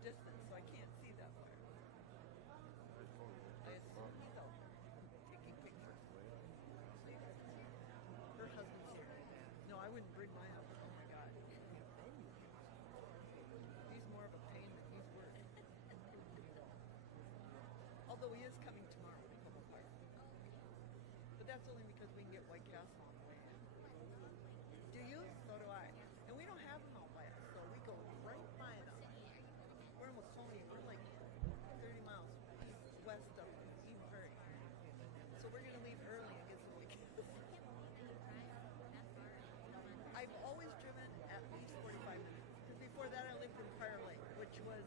distance, so I can't see that far. I assume he's out there taking pictures. Her husband's here. No, I wouldn't bring my husband. Oh my God. He's more of a pain than he's worth. Although he is coming tomorrow to come apart. But that's only because we can get White Castle on the way in. Do you? So do I. And we don't have them out by us, so we go right by them. We're in Waconia. We're like 30 miles west of Eden Prairie. So we're going to leave early and get some White Castle. I've always driven at least 45 minutes. Because before that I lived in Prior Lake, which was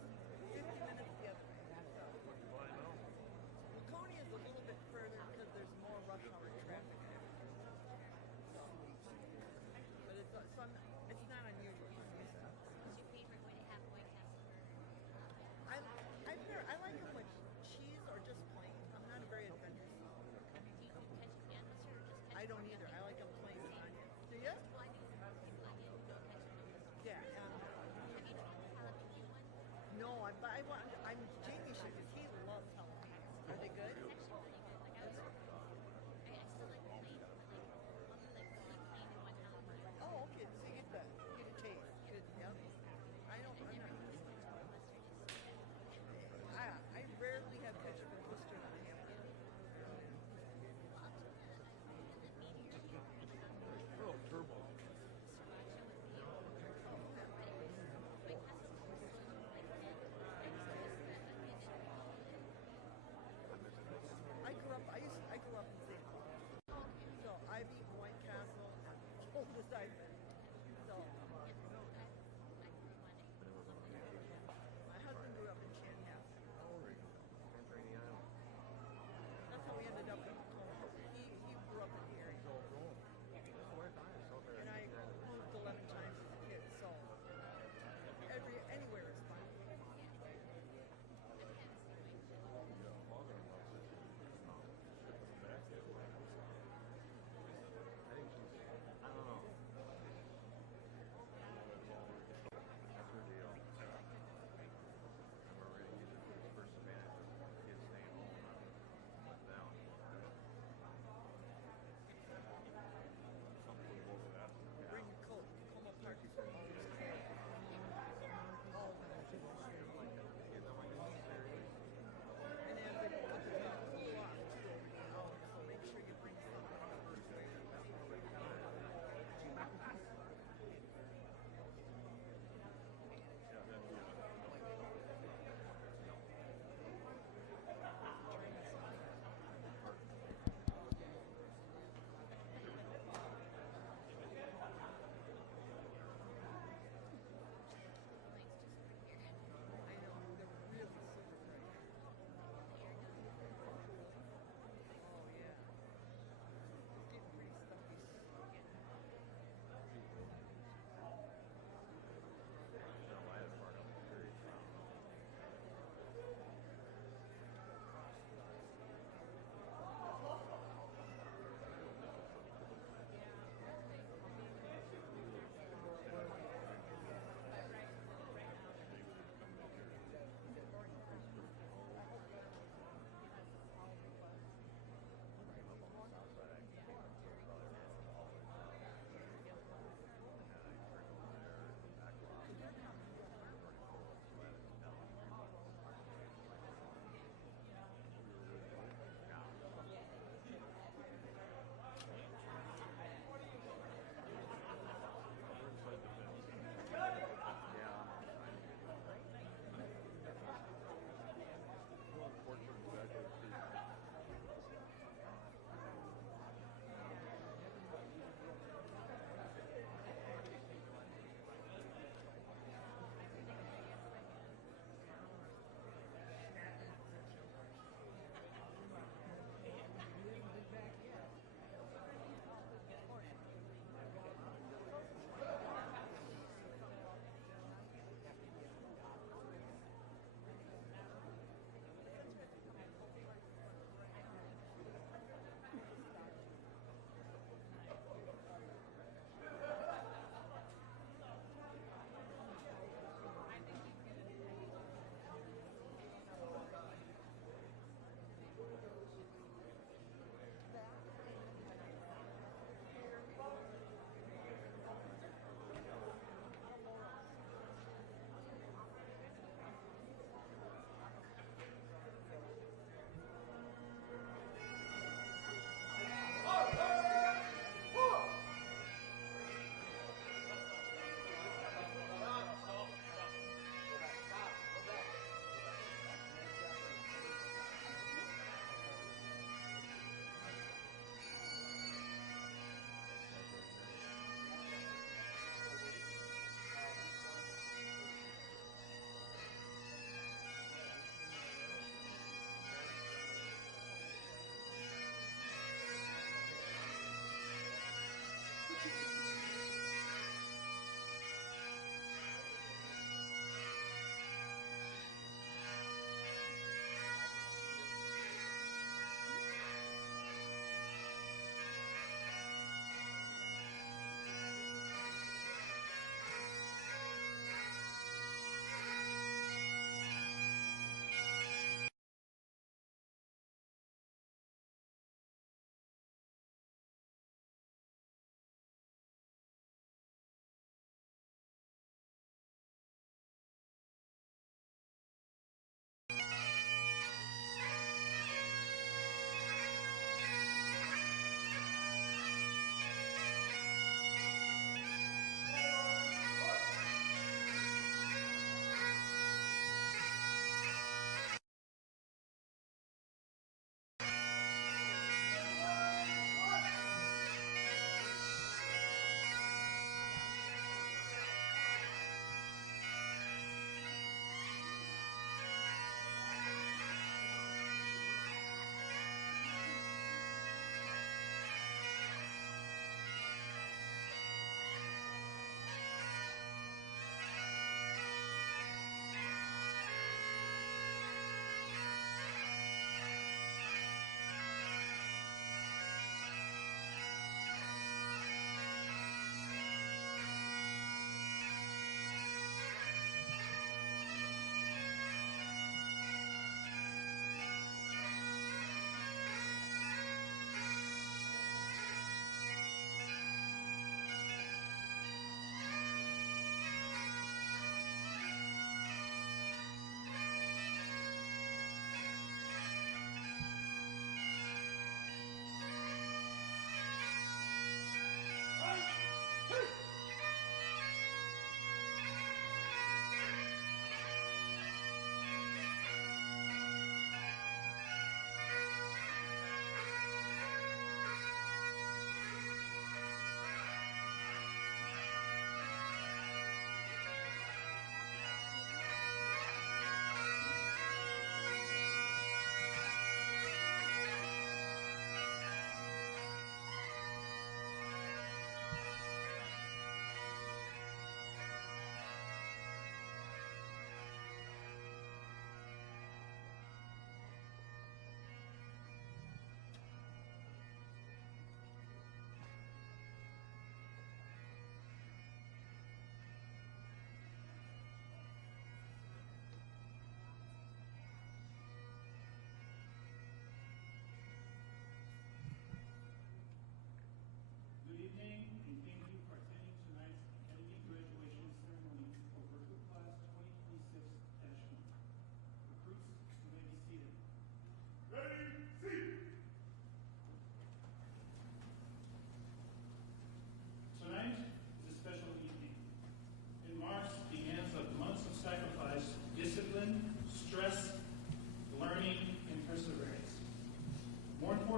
50 minutes the other way. Well, I know. Waconia is a little bit further because there's more rush hour traffic there. But it's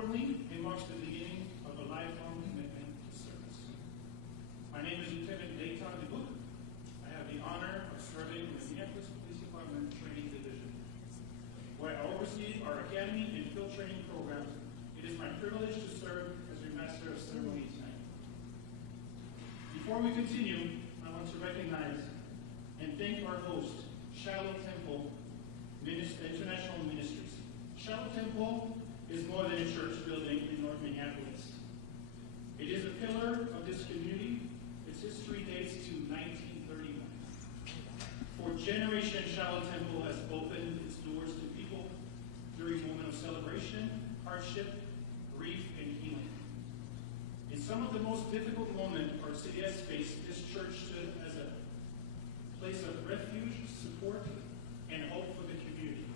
importantly, it marks the beginning of a lifelong commitment to service. My name is Lieutenant Dayton DeBook. I have the honor of serving in the Minneapolis Police Department Training Division. Where I oversee our academy and field training programs, it is my privilege to serve as your Master of Ceremony tonight. Before we continue, I want to recognize and thank our host, Shiloh Temple International Ministries. Shiloh Temple is more than a church building in North Minneapolis. It is a pillar of this community. Its history dates to 1931. For generations, Shiloh Temple has opened its doors to people during moments of celebration, hardship, grief, and healing. In some of the most difficult moments our city has faced, this church stood as a place of refuge, support, and hope for the community.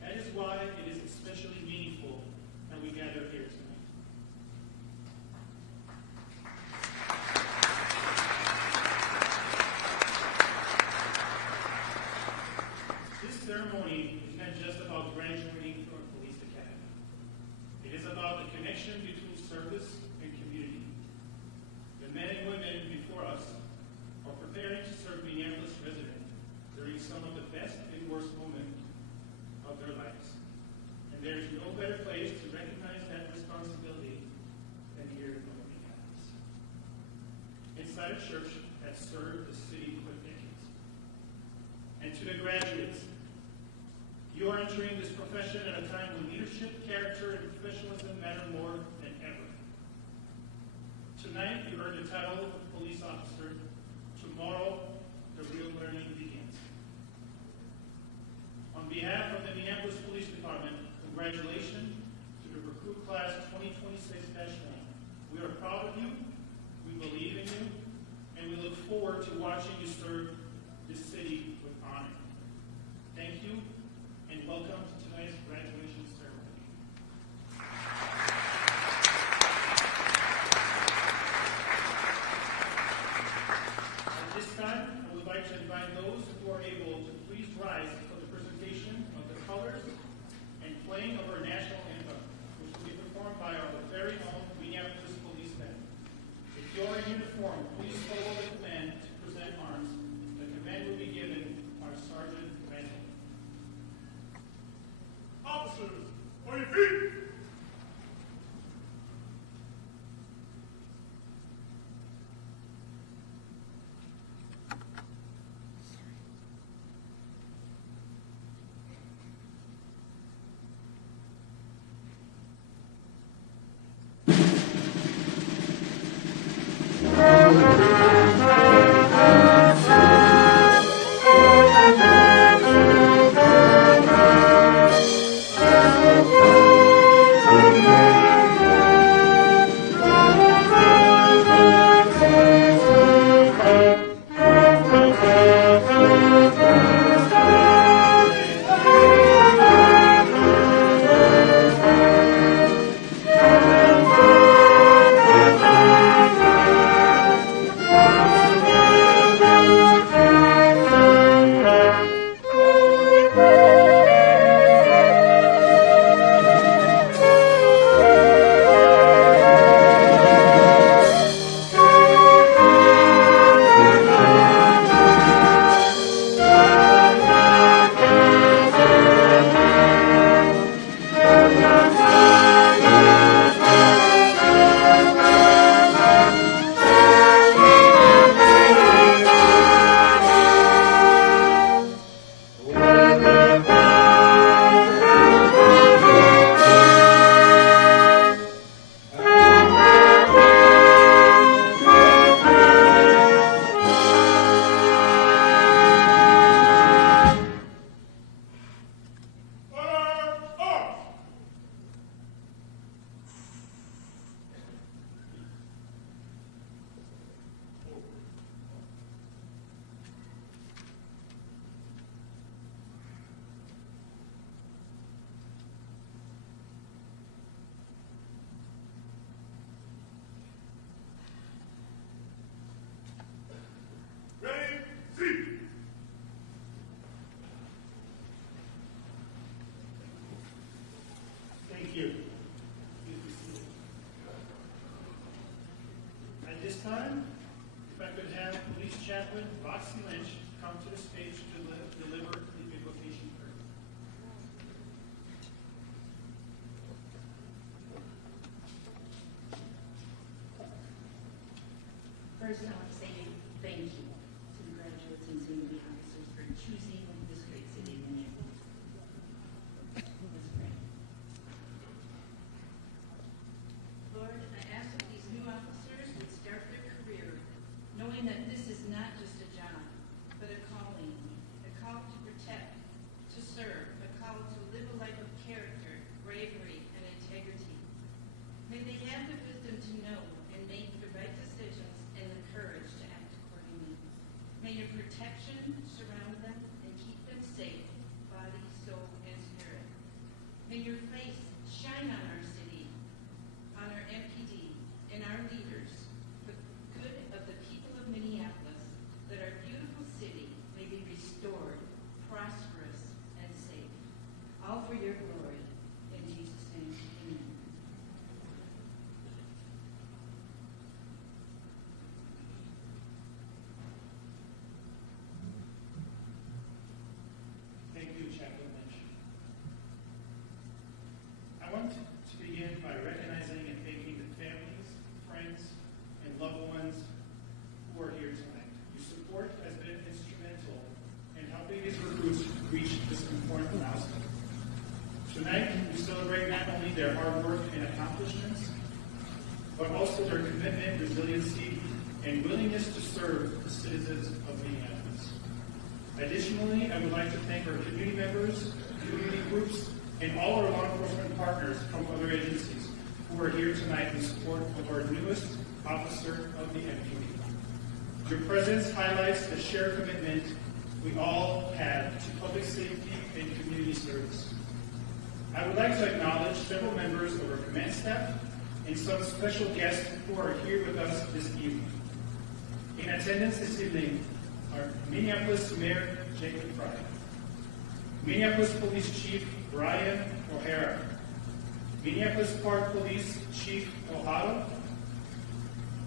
That is why it is especially meaningful that we gather here tonight. This ceremony is not just about graduating from a police academy. It is about the connection between service and community. The men and women before us are preparing to serve Minneapolis residents during some of the best and worst moments of their lives. And there is no better place to recognize that responsibility than here in North Minneapolis. Inside a church that served the city for decades. And to the graduates, you are entering this profession at a time when leadership, character, and professionalism matter more than ever. Tonight, you earned the title of police officer. Tomorrow, the real learning begins. On behalf of the Minneapolis Police Department, congratulations to the recruit class 2026-1. We are proud of you, we believe in you, and we look forward to watching you serve this city with honor. Thank you, and welcome to tonight's graduation ceremony. At this time, I would like to invite those who are able to please rise for the presentation of the colors and playing of our national anthem, which will be performed by our very own Minneapolis Police Band. If you are in uniform, please follow the command to present arms. The command will be given by Sergeant Randall. Officers, on your feet! Thank you. time, if I could have Police Chaplain Roxy Lynch come to the stage to deliver the invocation prayer. First, I want to say thank you to the graduates and senior officers for choosing this great city of Minneapolis. Let's pray. Lord, I ask that these new officers would start their career knowing that this is not just a job, but a calling, a call to protect, to serve, a call to live a life of character, bravery, and integrity. May they have the wisdom to know and make the right decisions and the courage to act accordingly. May your protection surround them and keep them safe, body, soul, and spirit. May your face shine on our city, on our MPD, and our leaders, for the good of the people of Minneapolis, that our beautiful city may be restored, prosperous, and safe. All for your glory. In Jesus' name, amen. Thank you, Chaplain Lynch. I want to begin by recognizing and thanking the families, friends, and loved ones who are here tonight. Your support has been instrumental in helping these recruits reach this important milestone. Tonight, we celebrate not only their hard work and accomplishments, but also their commitment, resiliency, and willingness to serve the citizens of Minneapolis. Additionally, I would like to thank our community members, community groups, and all our law enforcement partners from other agencies who are here tonight in support of our newest officer of the MPD. Your presence highlights the shared commitment we all have to public safety and community service. I would like to acknowledge several members of our command staff and some special guests who are here with us this evening. In attendance this evening are Minneapolis Mayor Jacob Fry, Minneapolis Police Chief Brian O'Hara, Minneapolis Park Police Chief O'Hara,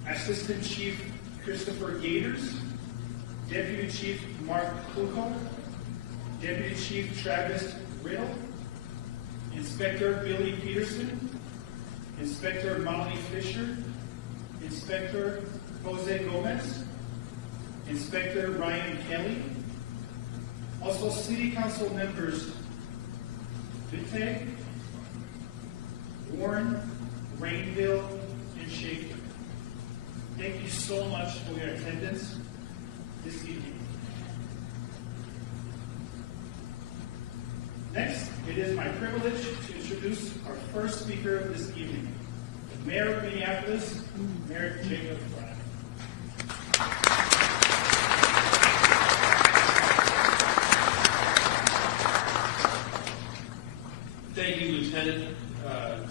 Assistant Chief Christopher Gators, Deputy Chief Mark Kuko, Deputy Chief Travis Riddle, Inspector Billy Peterson, Inspector Molly Fisher, Inspector Jose Gomez, Inspector Ryan Kelly, also City Council members Vitte, Warren, Rainville, and Schaefer. Thank you so much for your attendance this evening. Next, it is my privilege to introduce our first speaker of this evening, the Mayor of Minneapolis, Mayor Jacob Fry. Thank you, Lieutenant.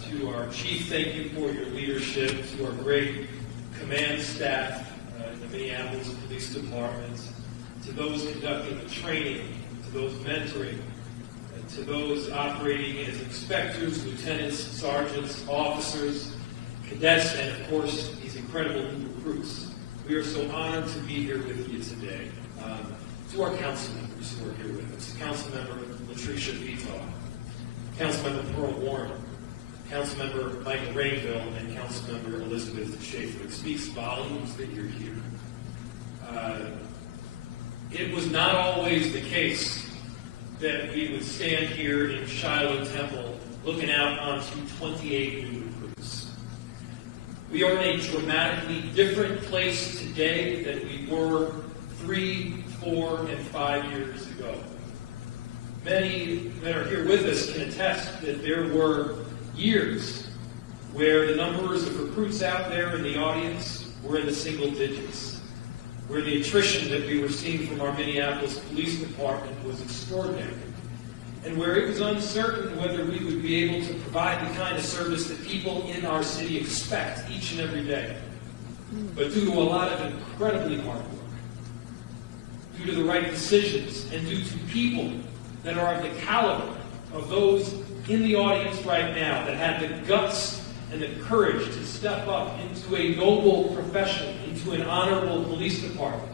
To our Chief, thank you for your leadership. To our great command staff in the Minneapolis Police Department. To those conducting the training. To those mentoring. To those operating as inspectors, lieutenants, sergeants, officers, cadets, and of course, these incredible new recruits. We are so honored to be here with you today. To our council members who are here with us, Councilmember Latricia Vitaw, Councilmember Pearl Warren, Councilmember Michael Rainville, and Councilmember Elizabeth Schaefer. It speaks volumes that you're here. It was not always the case that we would stand here in Shiloh Temple looking out onto 28 new recruits. We are in a dramatically different place today than we were 3, 4, and 5 years ago. Many that are here with us can attest that there were years where the numbers of recruits out there in the audience were in the single digits, where the attrition that we were seeing from our Minneapolis Police Department was extraordinary, and where it was uncertain whether we would be able to provide the kind of service that people in our city expect each and every day. But due to a lot of incredibly hard work, due to the right decisions, and due to people that are of the caliber of those in the audience right now that had the guts and the courage to step up into a noble profession, into an honorable police department.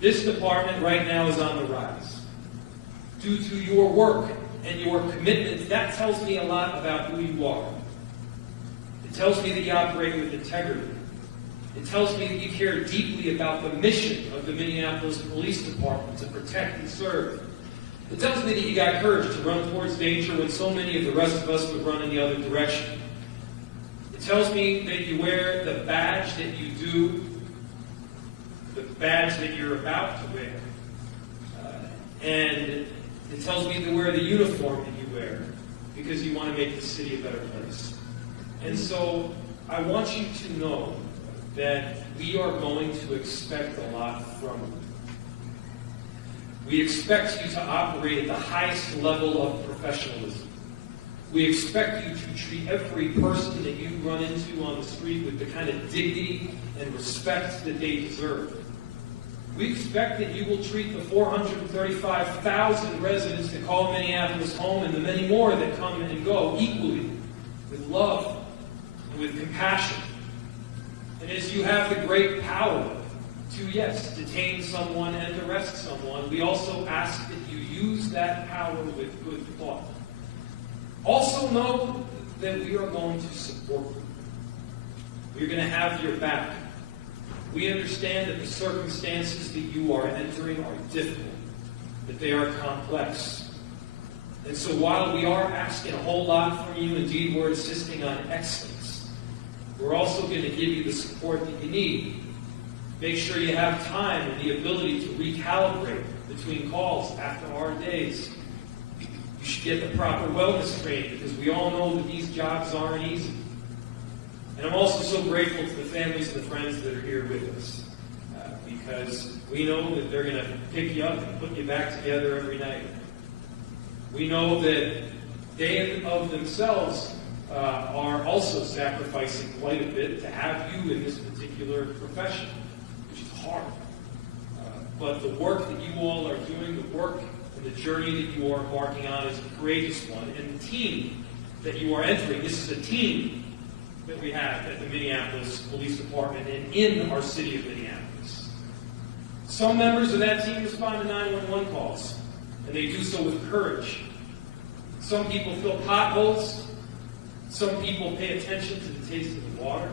This department right now is on the rise. Due to your work and your commitment, that tells me a lot about who you are. It tells me that you operate with integrity. It tells me that you care deeply about the mission of the Minneapolis Police Department to protect and serve. It tells me that you got courage to run towards danger when so many of the rest of us would run in the other direction. It tells me that you wear the badge that you do, the badge that you're about to wear. And it tells me to wear the uniform that you wear because you want to make the city a better place. And so I want you to know that we are going to expect a lot from you. We expect you to operate at the highest level of professionalism. We expect you to treat every person that you run into on the street with the kind of dignity and respect that they deserve. We expect that you will treat the 435,000 residents that call Minneapolis home and the many more that come and go equally, with love and with compassion. And as you have the great power to, yes, detain someone and arrest someone, we also ask that you use that power with good thought. Also know that we are going to support you. We're going to have your back. We understand that the circumstances that you are entering are difficult, that they are complex. And so while we are asking a whole lot from you, indeed we're insisting on excellence, we're also going to give you the support that you need. Make sure you have time and the ability to recalibrate between calls after hard days. You should get the proper wellness training because we all know that these jobs aren't easy. And I'm also so grateful to the families and the friends that are here with us because we know that they're going to pick you up and put you back together every night. We know that they in of themselves are also sacrificing quite a bit to have you in this particular profession, which is hard. But the work that you all are doing, the work and the journey that you are embarking on is a courageous one. And the team that you are entering, this is a team that we have at the Minneapolis Police Department and in our city of Minneapolis. Some members of that team respond to 911 calls, and they do so with courage. Some people fill potholes. Some people pay attention to the taste of the water.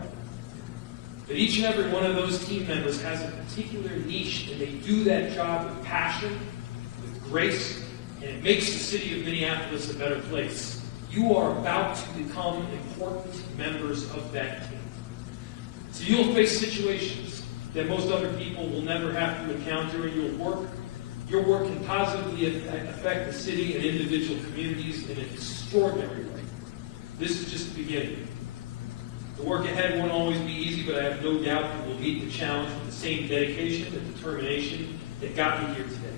But each and every one of those team members has a particular niche, and they do that job with passion, with grace, and it makes the city of Minneapolis a better place. You are about to become important members of that team. So you'll face situations that most other people will never have to encounter in your work can positively affect the city and individual communities in an extraordinary way. This is just the beginning. The work ahead won't always be easy, but I have no doubt that we'll meet the challenge with the same dedication and determination that got me here today.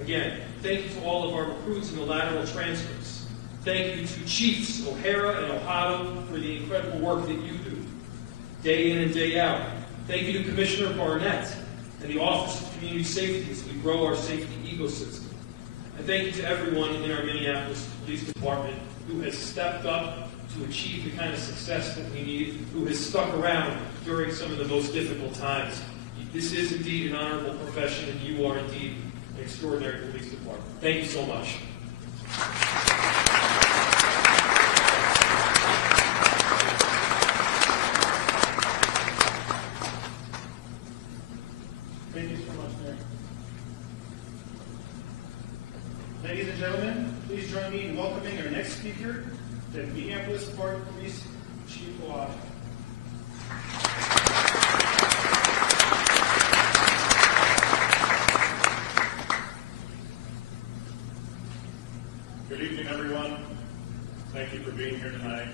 Again, thank you to all of our recruits and the lateral transfers. Thank you to Chiefs O'Hara and Ohio for the incredible work that you do, day in and day out. Thank you to Commissioner Barnett and the Office of Community Safety as we grow our safety ecosystem. And thank you to everyone in our Minneapolis Police Department who has stepped up to achieve the kind of success that we need, who has stuck around during some of the most difficult times. This is indeed an honorable profession, and you are indeed an extraordinary police department. Thank you so much. Thank you so much, Mayor. Ladies and gentlemen, please join me in welcoming our next speaker, the Minneapolis Police Chief O'Hara. Good evening, everyone. Thank you for being here tonight.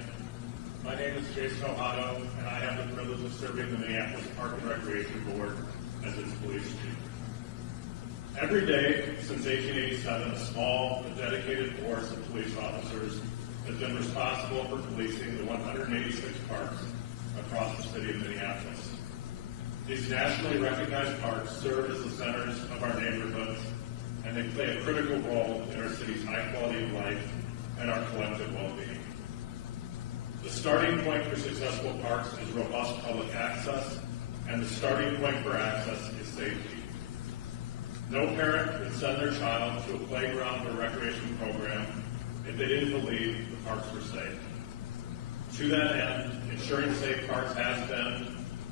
My name is Jason O'Hara, and I have the privilege of serving the Minneapolis Park and Recreation Board as its police chief. Every day since 1887, a small but dedicated force of police officers has been responsible for policing the 186 parks across the city of Minneapolis. These nationally recognized parks serve as the centers of our neighborhoods, and they play a critical role in our city's high quality of life and our collective well-being. The starting point for successful parks is robust public access, and the starting point for access is safety. No parent would send their child to a playground or recreation program if they didn't believe the parks were safe. To that end, ensuring safe parks has been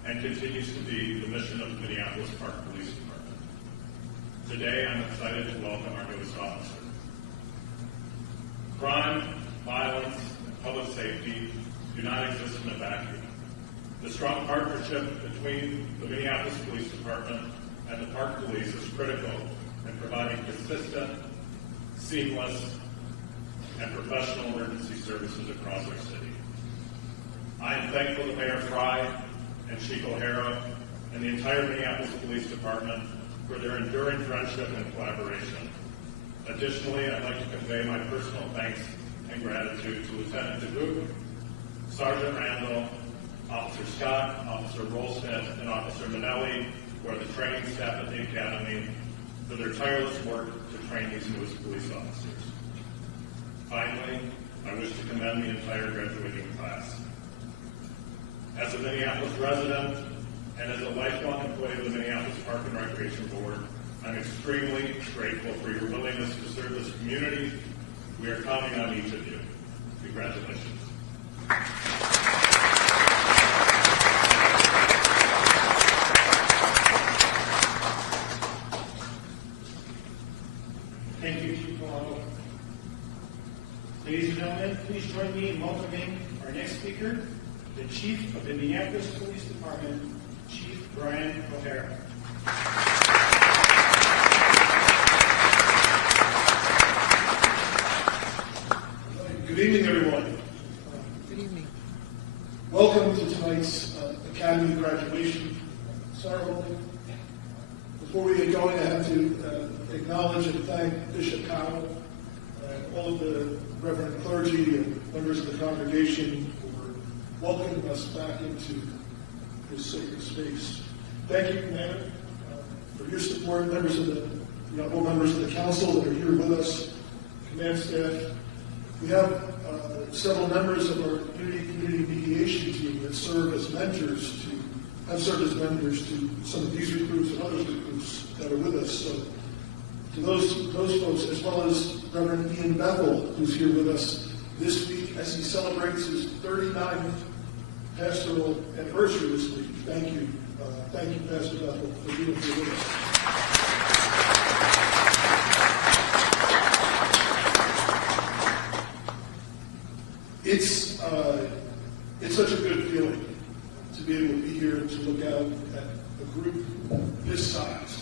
and continues to be the mission of the Minneapolis Police Department. Today, I'm excited to welcome our newest officer. Crime, violence, and public safety do not exist in a vacuum. The strong partnership between the Minneapolis Police Department and the Park Police is critical in providing consistent, seamless, and professional emergency services across our city. I am thankful to Mayor Fry and Chief O'Hara and the entire Minneapolis Police Department for their enduring friendship and collaboration. Additionally, I'd like to convey my personal thanks and gratitude to Lieutenant DeGuck, Sergeant Randall, Officer Scott, Officer Rolsted, and Officer Manelli, who are the training staff at the Academy, for their tireless work to train these newest police officers. Finally, I wish to commend the entire graduating class. As a Minneapolis resident and as a lifelong employee of the Minneapolis Park and Recreation Board, I'm extremely grateful for your willingness to serve this community. We are counting on each of you. Congratulations. Thank you, Chief Colado. Ladies and gentlemen, please join me in welcoming our next speaker, the Chief of the Minneapolis Police Department, Chief Brian O'Hara. Good evening, everyone. Good evening. Welcome to tonight's Academy graduation ceremony. Before we get going, I have to acknowledge and thank Bishop Cowell and all of the Reverend clergy and members of the congregation for welcoming us back into this sacred space. Thank you, Commander, for your support, members of the all members of the council that are here with us, command staff. We have several members of our community mediation team that serve as mentors have served as mentors to some of these recruits and other recruits that are with us. So to those folks, as well as Reverend Ian Bethel, who's here with us this week as he celebrates his 39th pastoral anniversary this week. Thank you, Pastor Bethel, for being here with us. It's such a good feeling to be able to be here to look out at a group this size.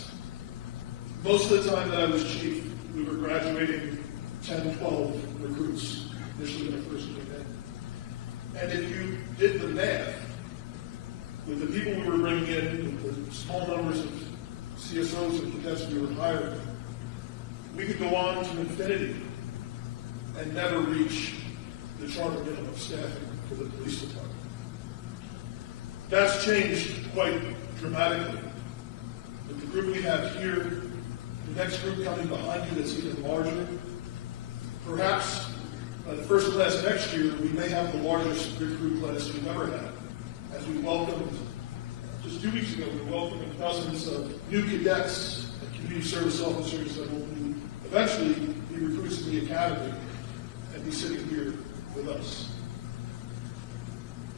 Most of the time that I was chief, we were graduating 10, 12 recruits initially when I first came in. And if you did the math, with the people we were bringing in, with the small numbers of CSOs and cadets we were hiring, we could go on to infinity and never reach the charter minimum staffing for the police department. That's changed quite dramatically. With the group we have here, the next group coming behind you that's even larger, perhaps by the first class next year, we may have the largest recruit class we've ever had. As we welcomed, just 2 weeks ago, we welcomed dozens of new cadets and community service officers that will eventually be recruits in the academy and be sitting here with us.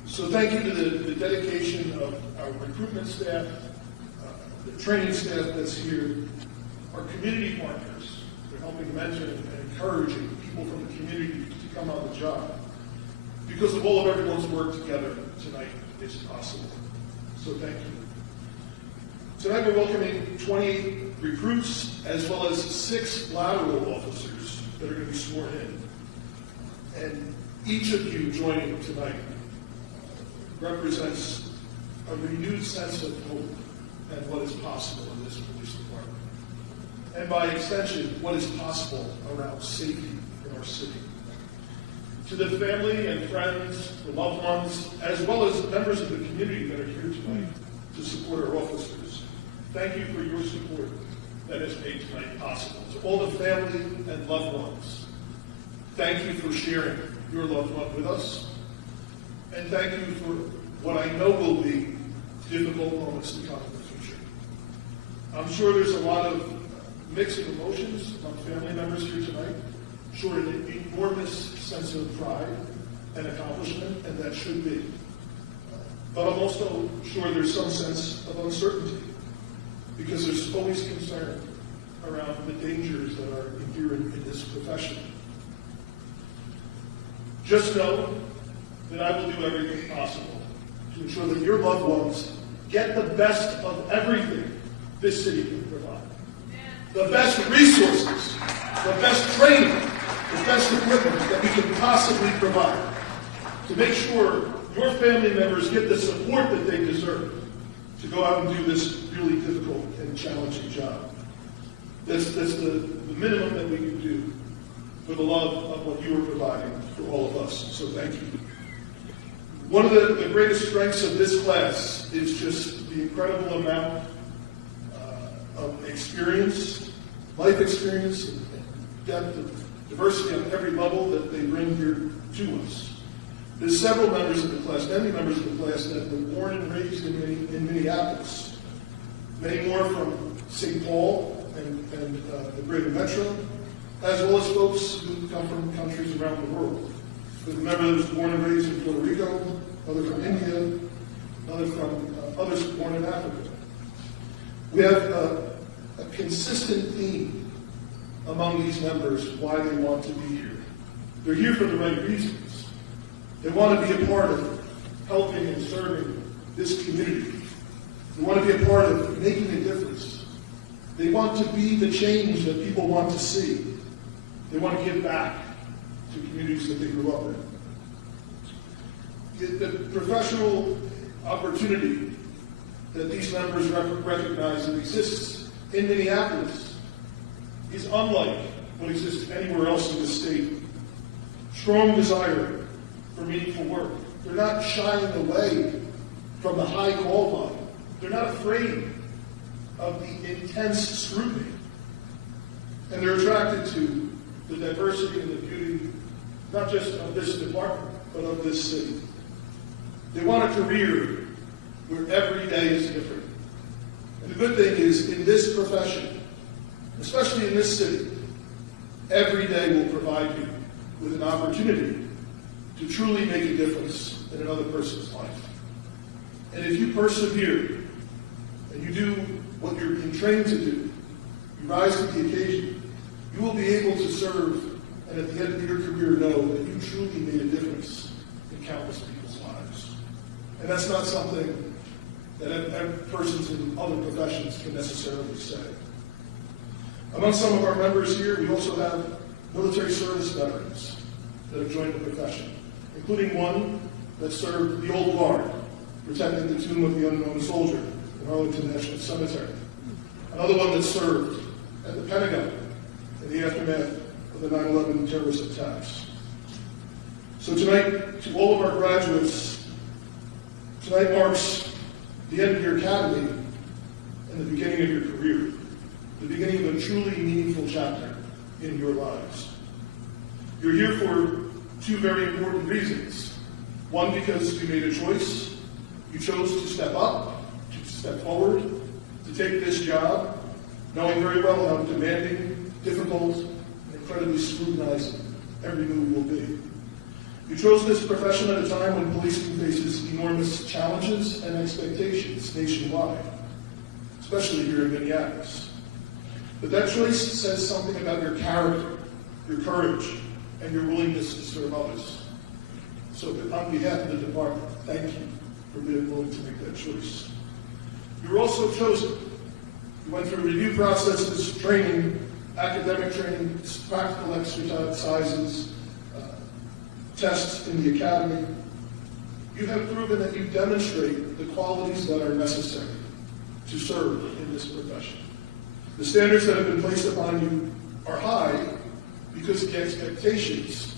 So thank you to the dedication of our recruitment staff, the training staff that's here, our community partners for helping mentor and encouraging people from the community to come on the job. Because of all of everyone's work together tonight, it's possible. So thank you. Tonight we're welcoming 20 recruits as well as 6 lateral officers that are going to be sworn in. And each of you joining tonight represents a renewed sense of hope and what is possible in this police department. And by extension, what is possible around safety in our city. To the family and friends, the loved ones, as well as members of the community that are here tonight to support our officers, thank you for your support that has made tonight possible. To all the family and loved ones, thank you for sharing your loved one with us. and thank you for what I know will be difficult moments to come in the future. I'm sure there's a lot of mixed emotions among family members here tonight. Sure, an enormous sense of pride and accomplishment, and that should be. But I'm also sure there's some sense of uncertainty, because there's always concern around the dangers that are inherent in this profession. Just know that I will do everything possible to ensure that your loved ones get the best of everything this city can provide. The best resources, the best training, the best equipment that we can possibly provide to make sure your family members get the support that they deserve to go out and do this really difficult and challenging job. That's the minimum that we can do for the love of what you are providing for all of us. So thank you. One of the greatest strengths of this class is just the incredible amount of experience, life experience, and depth of diversity on every level that they bring here to us. There's several members of the class, many members of the class that were born and raised in Minneapolis. Many more from St. Paul and the greater metro, as well as folks who come from countries around the world. There's a member that was born and raised in Puerto Rico, another from India, another from others born in Africa. We have a consistent theme among these members why they want to be here. They're here for the right reasons. They want to be a part of helping and serving this community. They want to be a part of making a difference. They want to be the change that people want to see. They want to give back to communities that they grew up in. The professional opportunity that these members recognize that exists in Minneapolis is unlike what exists anywhere else in the state. Strong desire for meaningful work. They're not shying away from the high call volume. They're not afraid of the intense scrutiny. And they're attracted to the diversity and the beauty, not just of this department, but of this city. They want a career where every day is different. And the good thing is, in this profession, especially in this city, every day will provide you with an opportunity to truly make a difference in another person's life. And if you persevere and you do what you're being trained to do, you rise to the occasion, you will be able to serve and at the end of your career know that you truly made a difference in countless people's lives. And that's not something that persons in other professions can necessarily say. Among some of our members here, we also have military service veterans that have joined the profession, including one that served the Old Guard, protecting the tomb of the unknown soldier in Arlington National Cemetery. Another one that served at the Pentagon in the aftermath of the 9/11 terrorist attacks. So tonight, to all of our graduates, tonight marks the end of your academy and the beginning of your career, the beginning of a truly meaningful chapter in your lives. You're here for two very important reasons. One, because you made a choice. You chose to step up, to step forward, to take this job, knowing very well how demanding, difficult, and incredibly scrutinizing every move will be. You chose this profession at a time when policing faces enormous challenges and expectations nationwide, especially here in Minneapolis. But that choice says something about your character, your courage, and your willingness to serve others. So on behalf of the department, thank you for being willing to make that choice. You were also chosen. You went through review processes, training, academic training, practical exercises, tests in the academy. You have proven that you demonstrate the qualities that are necessary to serve in this profession. The standards that have been placed upon you are high because the expectations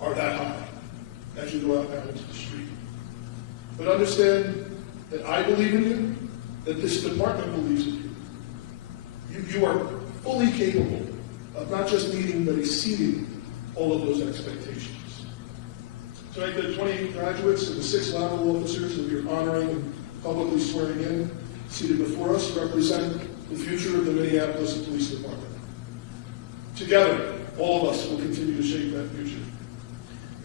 are that high as you go out now into the street. But understand that I believe in you, that this department believes in you. You are fully capable of not just meeting, but exceeding all of those expectations. Tonight, the 28 graduates and the 6 lateral officers that we are honoring and publicly swearing in, seated before us, represent the future of the Minneapolis Police Department. Together, all of us will continue to shape that future.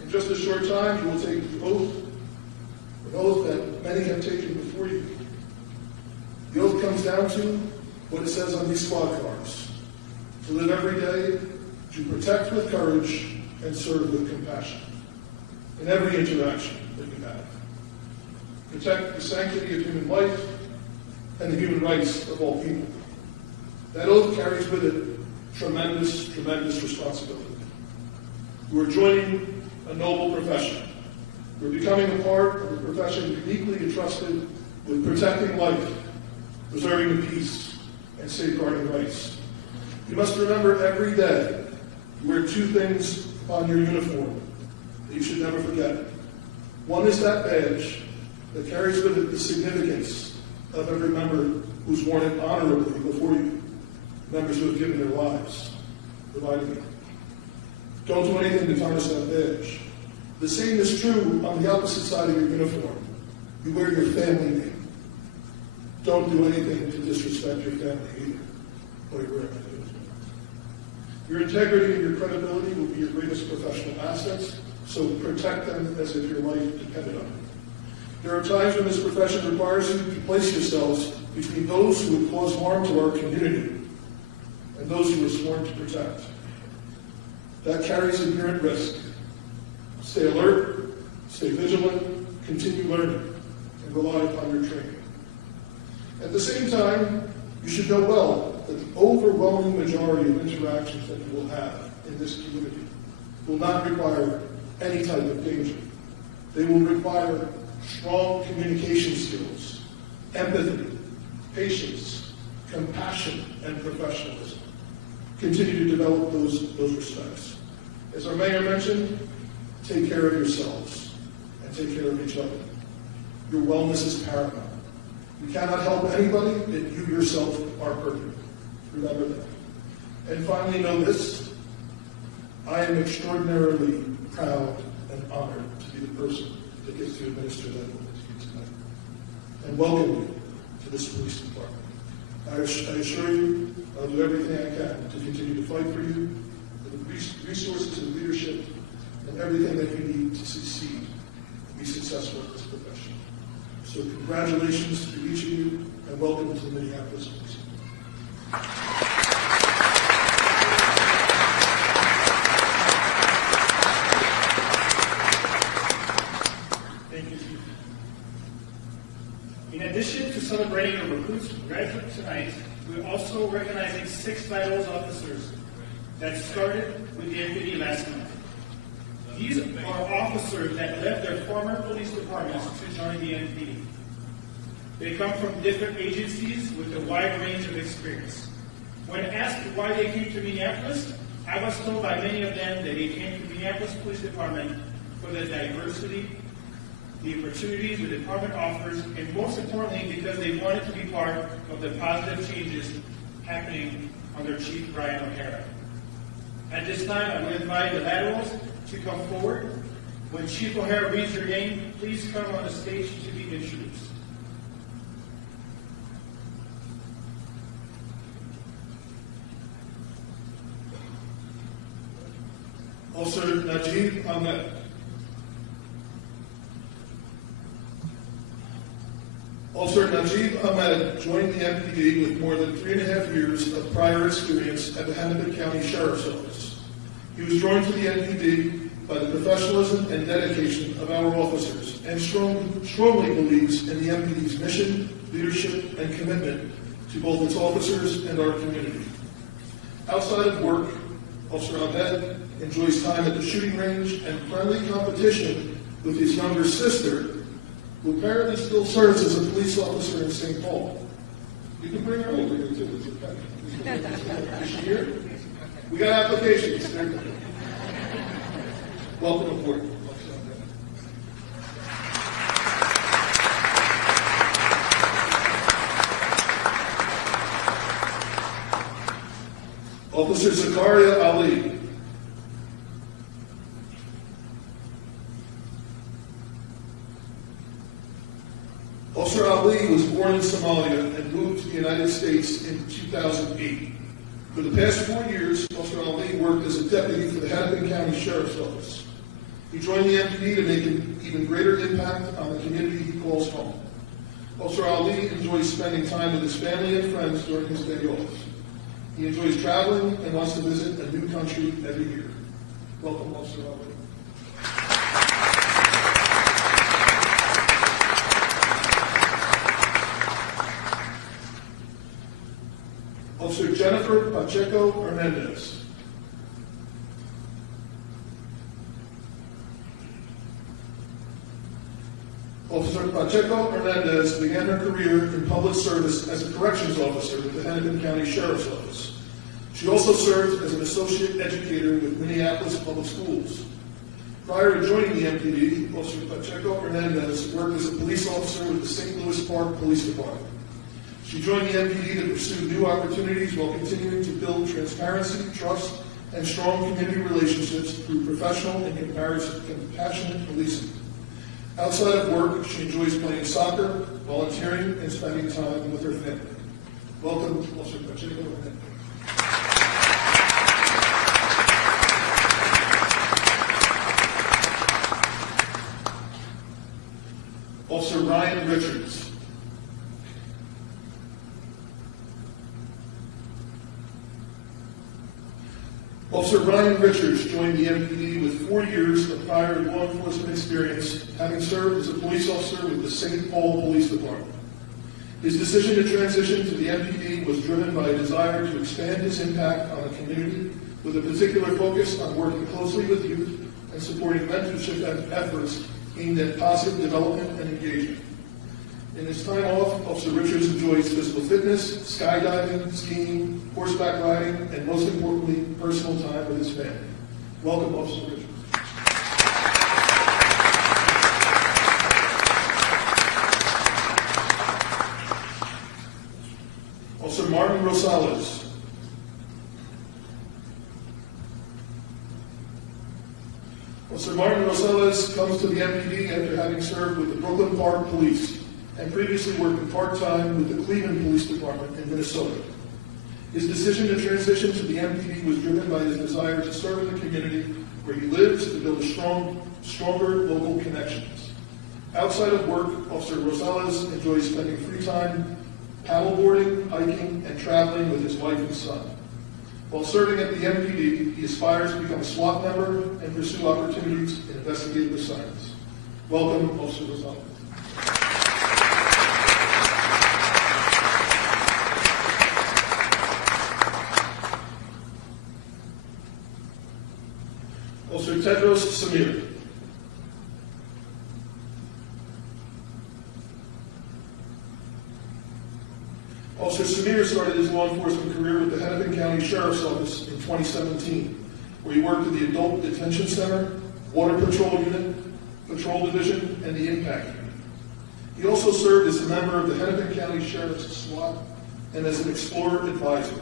In just a short time, you will take the oath, an oath that many have taken before you. The oath comes down to what it says on these squad cars: to live every day, to protect with courage, and serve with compassion in every interaction that you have. Protect the sanctity of human life and the human rights of all people. That oath carries with it tremendous, tremendous responsibility. You are joining a noble profession. You are becoming a part of a profession uniquely entrusted with protecting life, preserving the peace, and safeguarding rights. You must remember every day you wear 2 things on your uniform that you should never forget. One is that badge that carries with it the significance of every member who's worn it honorably before you, members who have given their lives, providing it. Don't do anything to tarnish that badge. The same is true on the opposite side of your uniform. You wear your family name. Don't do anything to disrespect your family either, while you're wearing that uniform. Your integrity and your credibility will be your greatest professional assets, so protect them as if your life depended on it. There are times when this profession requires you to place yourselves between those who would cause harm to our community and those who are sworn to protect. That carries inherent risk. Stay alert, stay vigilant, continue learning, and rely upon your training. At the same time, you should know well that the overwhelming majority of interactions that you will have in this community will not require any type of danger. They will require strong communication skills, empathy, patience, compassion, and professionalism. Continue to develop those respects. As our mayor mentioned, take care of yourselves and take care of each other. Your wellness is paramount. You cannot help anybody if you yourself are perfect. Remember that. And finally, know this: I am extraordinarily proud and honored to be the person that gets to administer that oath to you tonight, and welcome you to this police department. I assure you, I'll do everything I can to continue to fight for you, for the resources and leadership, and everything that you need to succeed and be successful in this profession. So congratulations to each of you, and welcome to the Minneapolis Police Department. In addition to celebrating our recruits who graduate tonight, we're also recognizing 6 vital officers that started with the MPD last month. These are officers that left their former police departments to join the MPD. They come from different agencies with a wide range of experience. When asked why they came to Minneapolis, I was told by many of them that they came to Minneapolis Police Department for the diversity, the opportunities the department offers, and most importantly, because they wanted to be part of the positive changes happening under Chief Brian O'Hara. At this time, I would invite the laterals to come forward. When Chief O'Hara reads your name, please come on the stage to be introduced. Officer Najib Ahmed. Officer Najib Ahmed joined the MPD with more than 3.5 years of prior experience at the Hennepin County Sheriff's Office. He was drawn to the MPD by the professionalism and dedication of our officers, and strongly believes in the MPD's mission, leadership, and commitment to both its officers and our community. Outside of work, Officer Ahmed enjoys time at the shooting range and friendly competition with his younger sister, who apparently still serves as a police officer in St. Paul. You can bring her over here too. It's okay. Is she here? We got applications. Welcome aboard. Officer Zakaria Ali. Officer Ali was born in Somalia and moved to the United States in 2008. For the past 4 years, Officer Ali worked as a deputy for the Hennepin County Sheriff's Office. He joined the MPD to make an even greater impact on the community he calls home. Officer Ali enjoys spending time with his family and friends during his day off. He enjoys traveling and wants to visit a new country every year. Welcome, Officer Ali. Officer Jennifer Pacheco Hernandez. Officer Pacheco Hernandez began her career in public service as a corrections officer with the Hennepin County Sheriff's Office. She also served as an associate educator with Minneapolis Public Schools. Prior to joining the MPD, Officer Pacheco Hernandez worked as a police officer with the St. Louis Park Police Department. She joined the MPD to pursue new opportunities while continuing to build transparency, trust, and strong community relationships through professional and compassionate policing. Outside of work, she enjoys playing soccer, volunteering, and spending time with her family. Welcome, Officer Pacheco Hernandez. Officer Ryan Richards. Officer Ryan Richards joined the MPD with 4 years of prior law enforcement experience, having served as a police officer with the St. Paul Police Department. His decision to transition to the MPD was driven by a desire to expand his impact on the community, with a particular focus on working closely with youth and supporting mentorship efforts aimed at positive development and engagement. In his time off, Officer Richards enjoys physical fitness, skydiving, skiing, horseback riding, and most importantly, personal time with his family. Welcome, Officer Richards. Officer Martin Rosales. Officer Martin Rosales comes to the MPD after having served with the Brooklyn Park Police and previously working part-time with the Cleveland Police Department in Minnesota. His decision to transition to the MPD was driven by his desire to serve in the community where he lives to build stronger local connections. Outside of work, Officer Rosales enjoys spending free time paddleboarding, hiking, and traveling with his wife and son. While serving at the MPD, he aspires to become a SWAT member and pursue opportunities in investigative science. Welcome, Officer Rosales. Officer Tedros Samir. Officer Samir started his law enforcement career with the Hennepin County Sheriff's Office in 2017, where he worked at the Adult Detention Center, Water Patrol Unit, Patrol Division, and the Impact Unit. He also served as a member of the Hennepin County Sheriff's SWAT and as an Explorer Advisor.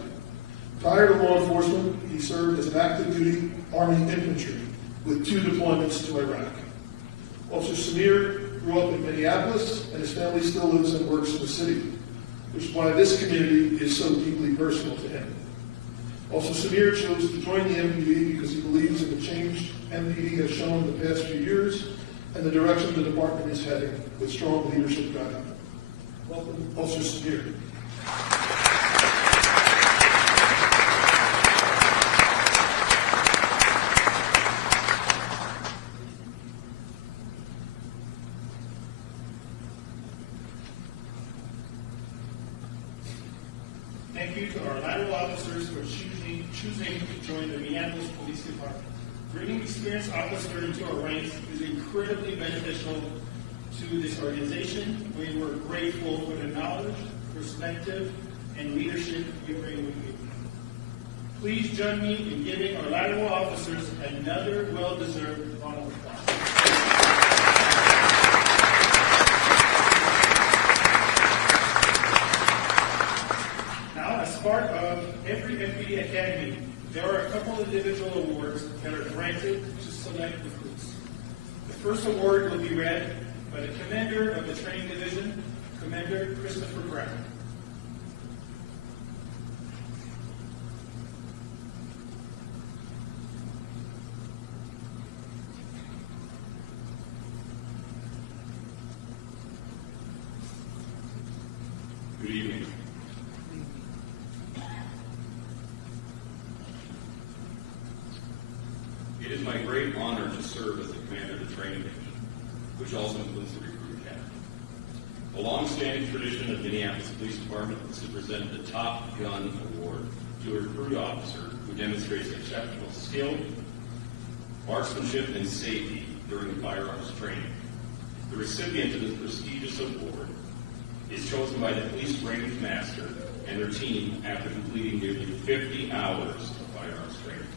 Prior to law enforcement, he served as an active duty Army infantry with 2 deployments to Iraq. Officer Samir grew up in Minneapolis, and his family still lives and works in the city, which is why this community is so deeply personal to him. Officer Samir chose to join the MPD because he believes in the change MPD has shown the past few years and the direction the department is heading with strong leadership guiding. Welcome, Officer Samir. Thank you to our lateral officers for choosing to join the Minneapolis Police Department. Bringing experienced officers into our ranks is incredibly beneficial to this organization. We were grateful for the knowledge, perspective, and leadership you bring with you. Please join me in giving our lateral officers another well-deserved round of applause. As part of every MPD Academy, there are a couple of individual awards that are granted to select recruits. The first award will be read by the commander of the training division, Commander Christopher Brown. Good evening. It is my great honor to serve as the commander of the training division, which also includes the recruit academy. A long-standing tradition of Minneapolis Police Department is to present the Top Gun Award to a recruit officer who demonstrates exceptional skill, marksmanship, and safety during firearms training. The recipient of this prestigious award is chosen by the police range master and their team after completing nearly 50 hours of firearms training.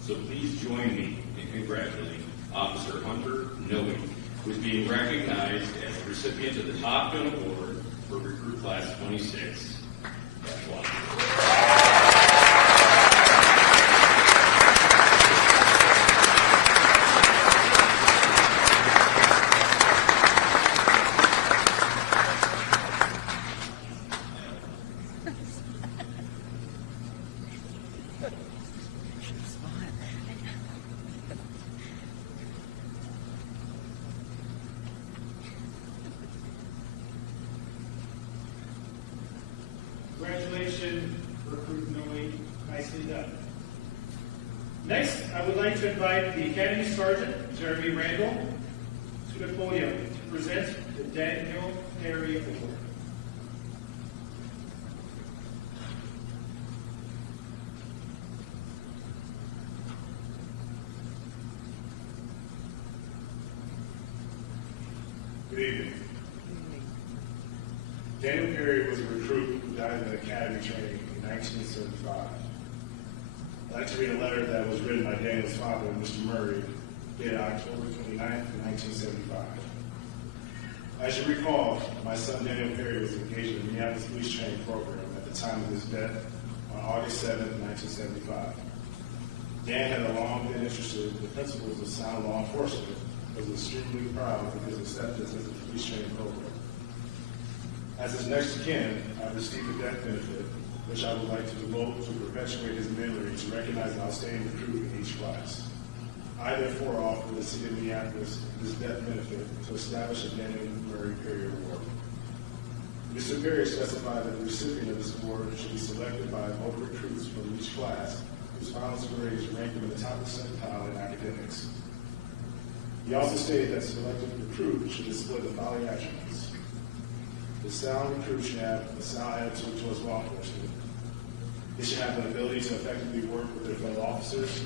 So please join me in congratulating Officer Hunter Noe, who is being recognized as the recipient of the Top Gun Award for Recruit Class 26. That's why. Congratulations, Recruit Noe. Nicely done. Next, I would like to invite the Academy Sergeant, Jeremy Randall, to the podium to present the Daniel Perry Award. Good evening. Daniel Perry was a recruit who died in the academy training in 1975. I'd like to read a letter that was written by Daniel's father, Mr. Murray, dated October 29th, 1975. As you recall, my son Daniel Perry was engaged in the Minneapolis Police Training Program at the time of his death on August 7th, 1975. Dan had long been interested in the principles of sound law enforcement and was extremely proud of his acceptance as a police training program. As his next of kin, I received a death benefit, which I would like to devote to perpetuate his memory to recognize an outstanding recruit in each class. I therefore offer the City of Minneapolis this death benefit to establish a Daniel Murray Perry Award. Mr. Perry specified that the recipient of this award should be selected by local recruits from each class whose final grades rank them in the top percentile in academics. He also stated that the selected recruit should display the following attributes. The sound recruit should have a sound attitude towards law enforcement. They should have the ability to effectively work with their fellow officers,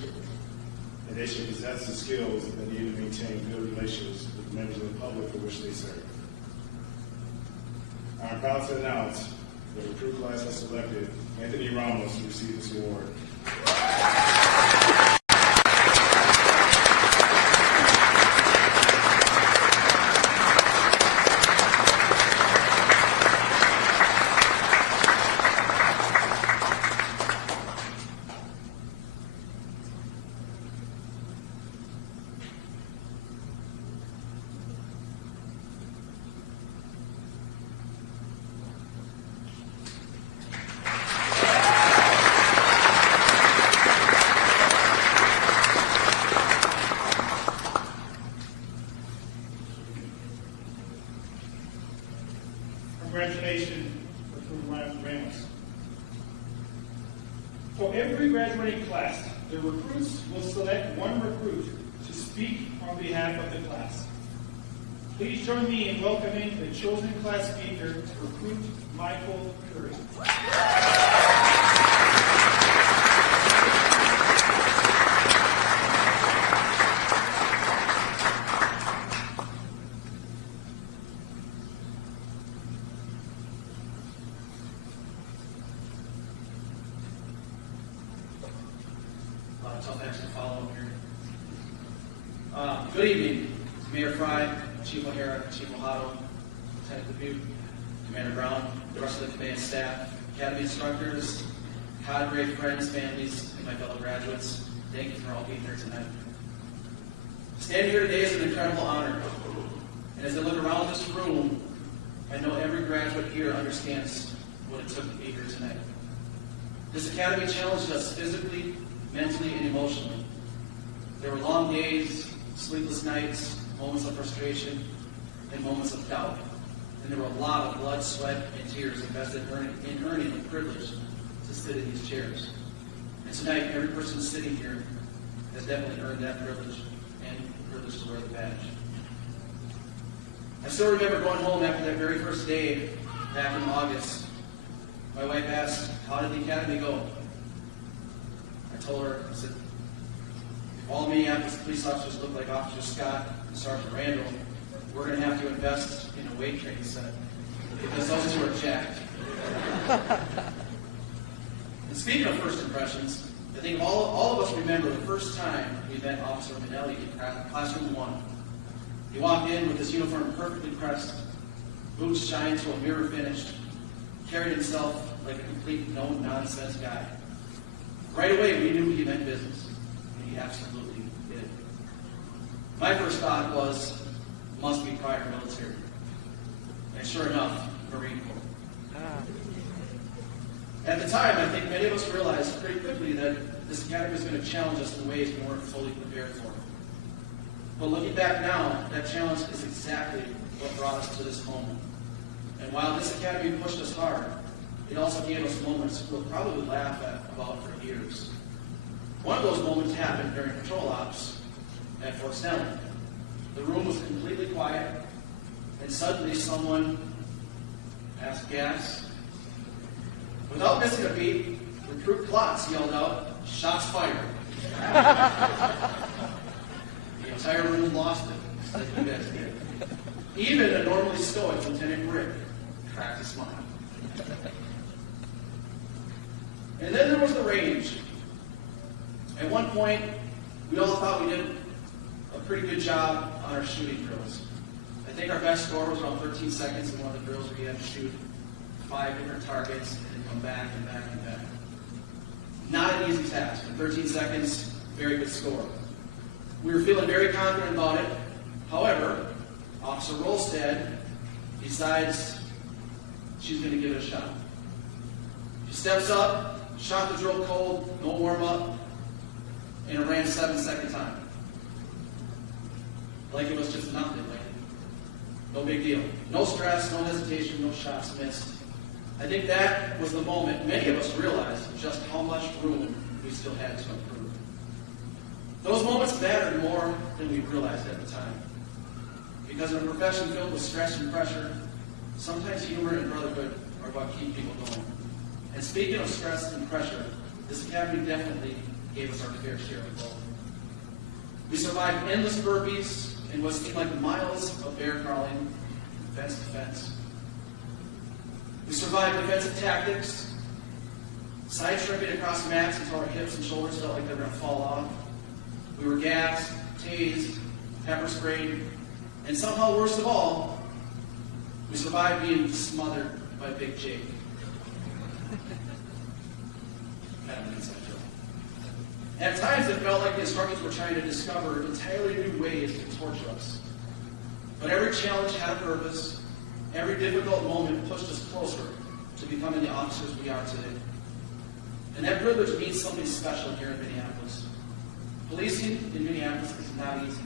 and they should possess the skills that need to maintain good relations with members of the public for which they serve. I am proud to announce that the recruit class has selected Anthony Ramos to receive this award. Congratulations, Recruit Ramos. For every graduating class, the recruits will select one recruit to speak on behalf of the class. Please join me in welcoming the chosen class speaker, Recruit Michael Curry. Tough acts to follow up here. Good evening, Mayor Fry, Chief O'Hara, Chief Ohado, Lieutenant Dubuque, Commander Brown, the rest of the command staff, academy instructors, cadre, friends, families, and my fellow graduates. Thank you for all being here tonight. Standing here today is an incredible honor. And as I look around this room, I know every graduate here understands what it took to be here tonight. This academy challenged us physically, mentally, and emotionally. There were long days, sleepless nights, moments of frustration, and moments of doubt. And there were a lot of blood, sweat, and tears invested in earning the privilege to sit in these chairs. And tonight, every person sitting here has definitely earned that privilege and the privilege to wear the badge. I still remember going home after that very first day back in August. My wife asked, "How did the academy go?" I told her, I said, "If all Minneapolis police officers look like Officer Scott and Sergeant Randall, we're going to have to invest in a weight training set because those two are jacked." And speaking of first impressions, I think all of us remember the first time we met Officer Minnelli in classroom 1. He walked in with his uniform perfectly pressed, boots shined to a mirror finished, carried himself like a complete no-nonsense guy. Right away, we knew he meant business, and he absolutely did. My first thought was, must be prior military. And sure enough, Marine Corps. At the time, I think many of us realized pretty quickly that this academy was going to challenge us in ways we weren't fully prepared for. But looking back now, that challenge is exactly what brought us to this moment. And while this academy pushed us hard, it also gave us moments we'll probably laugh about for years. One of those moments happened during patrol ops at Fort Snelling. The room was completely quiet, and suddenly someone asked gas. Without missing a beat, Recruit Klotz yelled out, "Shots fired." The entire room lost it, like you guys did. Even a normally stoic Lieutenant Rick cracked a smile. And then there was the range. At one point, we all thought we did a pretty good job on our shooting drills. I think our best score was around 13 seconds in one of the drills where we had to shoot 5 different targets and come back and back and back. Not an easy task. In 13 seconds, very good score. We were feeling very confident about it. However, Officer Rolstad decides she's going to give it a shot. She steps up, shot the drill cold, no warm-up, and it ran 7-second time. Like it was just nothing. Like, no big deal. No stress, no hesitation, no shots missed. I think that was the moment many of us realized just how much room we still had to improve. Those moments mattered more than we realized at the time. Because in a profession filled with stress and pressure, sometimes humor and brotherhood are what keep people going. And speaking of stress and pressure, this academy definitely gave us our fair share of both. We survived endless burpees and what seemed like miles of bear crawling, fence to fence. We survived defensive tactics, side tripping across mats until our hips and shoulders felt like they were going to fall off. We were gassed, tased, pepper sprayed, and somehow, worst of all, we survived being smothered by Big Jake. Kind of an inside joke. At times, it felt like the instructors were trying to discover entirely new ways to torture us. But every challenge had a purpose. Every difficult moment pushed us closer to becoming the officers we are today. And that privilege means something special here in Minneapolis. Policing in Minneapolis is not easy.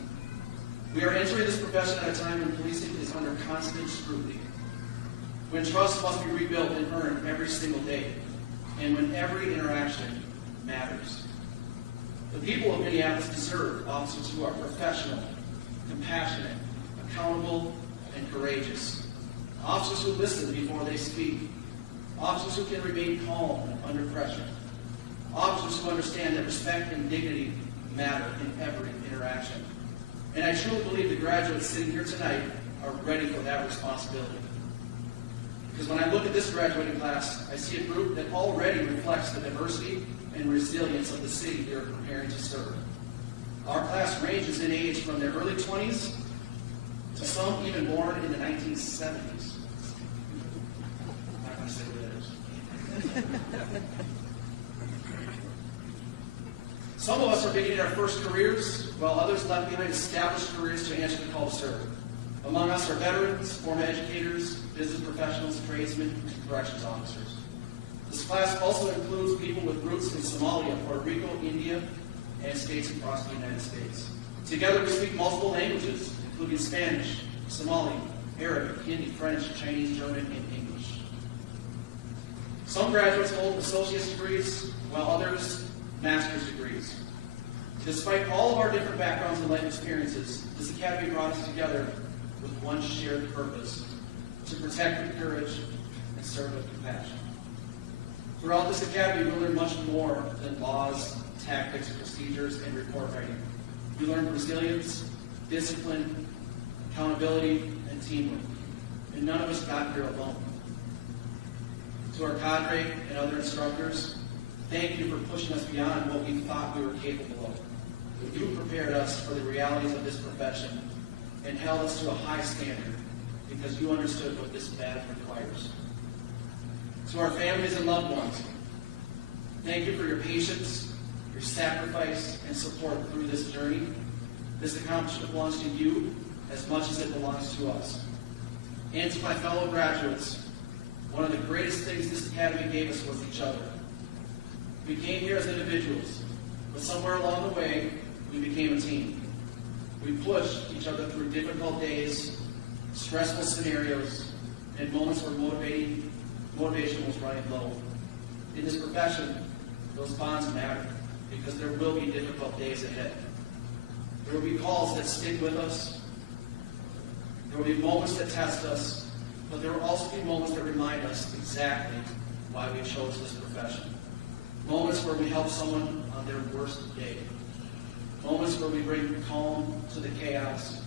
We are entering this profession at a time when policing is under constant scrutiny, when trust must be rebuilt and earned every single day, and when every interaction matters. The people of Minneapolis deserve officers who are professional, compassionate, accountable, and courageous. Officers who listen before they speak. Officers who can remain calm under pressure. Officers who understand that respect and dignity matter in every interaction. And I truly believe the graduates sitting here tonight are ready for that responsibility. Because when I look at this graduating class, I see a group that already reflects the diversity and resilience of the city they are preparing to serve. Our class ranges in age from their early 20s to some even born in the 1970s. I'm not going to say who that is. Some of us are beginning our first careers, while others left behind established careers to answer the call to serve. Among us are veterans, former educators, business professionals, tradesmen, and corrections officers. This class also includes people with roots in Somalia, Puerto Rico, India, and states across the United States. Together we speak multiple languages, including Spanish, Somali, Arabic, Hindi, French, Chinese, German, and English. Some graduates hold associate's degrees, while others master's degrees. Despite all of our different backgrounds and life experiences, this academy brought us together with one shared purpose: to protect with courage and serve with compassion. Throughout this academy, we learn much more than laws, tactics, procedures, and report writing. We learn resilience, discipline, accountability, and teamwork. And none of us got here alone. To our cadre and other instructors, thank you for pushing us beyond what we thought we were capable of. You prepared us for the realities of this profession and held us to a high standard because you understood what this path requires. To our families and loved ones, thank you for your patience, your sacrifice, and support through this journey. This accomplishment belongs to you as much as it belongs to us. And to my fellow graduates, one of the greatest things this academy gave us was each other. We came here as individuals, but somewhere along the way, we became a team. We pushed each other through difficult days, stressful scenarios, and moments where motivation was running low. In this profession, those bonds matter because there will be difficult days ahead. There will be calls that stick with us. There will be moments that test us, but there will also be moments that remind us exactly why we chose this profession. Moments where we help someone on their worst day. Moments where we bring calm to the chaos.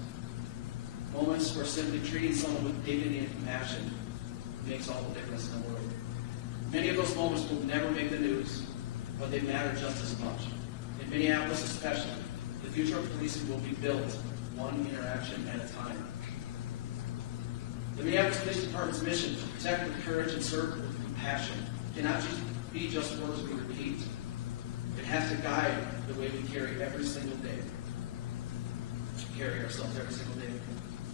Moments where simply treating someone with dignity and compassion makes all the difference in the world. Many of those moments will never make the news, but they matter just as much. In Minneapolis especially, the future of policing will be built one interaction at a time. The Minneapolis Police Department's mission to protect with courage and serve with compassion cannot be just words we repeat. It has to guide the way we carry every single day. Carry ourselves every single day.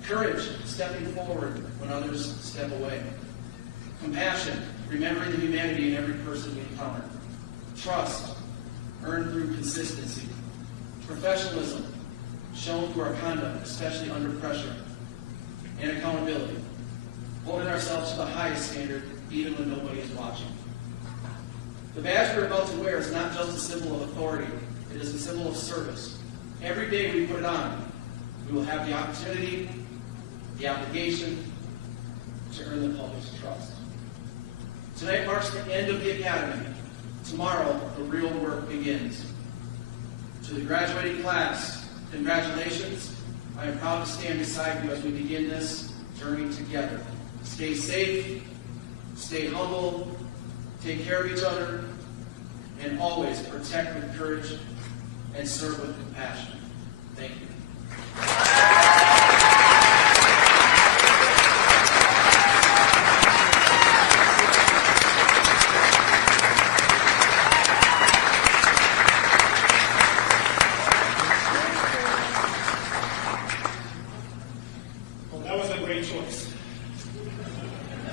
Courage, stepping forward when others step away. Compassion, remembering the humanity in every person we encounter. Trust, earned through consistency. Professionalism, shown through our conduct, especially under pressure. And accountability, holding ourselves to the highest standard even when nobody is watching. The badge we're about to wear is not just a symbol of authority, it is a symbol of service. Every day we put it on, we will have the opportunity, the obligation to earn the public's trust. Tonight marks the end of the academy. Tomorrow, the real work begins. To the graduating class, congratulations. I am proud to stand beside you as we begin this journey together. Stay safe, stay humble, take care of each other, and always protect with courage and serve with compassion. Thank you. Well, that was a great choice.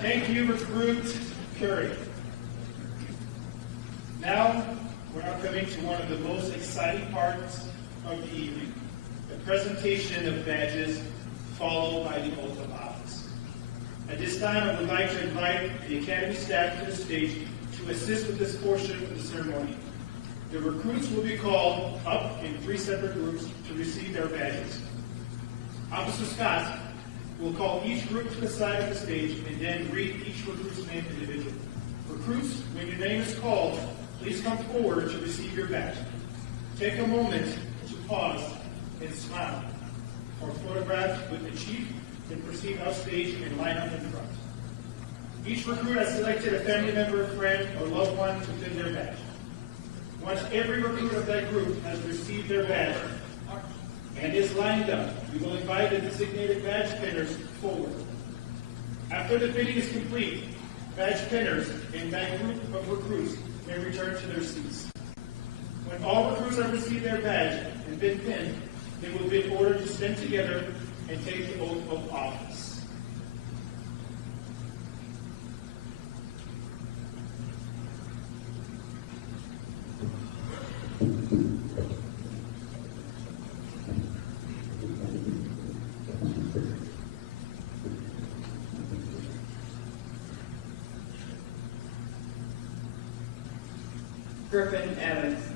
Thank you, Recruit Curry. Now, we're now coming to one of the most exciting parts of the evening, the presentation of badges, followed by the oath of office. At this time, I would like to invite the Academy staff to the stage to assist with this portion of the ceremony. The recruits will be called up in 3 separate groups to receive their badges. Officer Scott will call each group to the side of the stage and then read each recruit's name individually. Recruits, when your name is called, please come forward to receive your badge. Take a moment to pause and smile or photograph with the chief, then proceed up stage and line up in front. Each recruit has selected a family member, friend, or loved one to pin their badge. Once every recruit of that group has received their badge and is lined up, we will invite the designated badge pinners forward. After the pinning is complete, badge pinners and that group of recruits may return to their seats. When all recruits have received their badge and been pinned, they will be ordered to stand together and take the oath of office. Griffin Evans.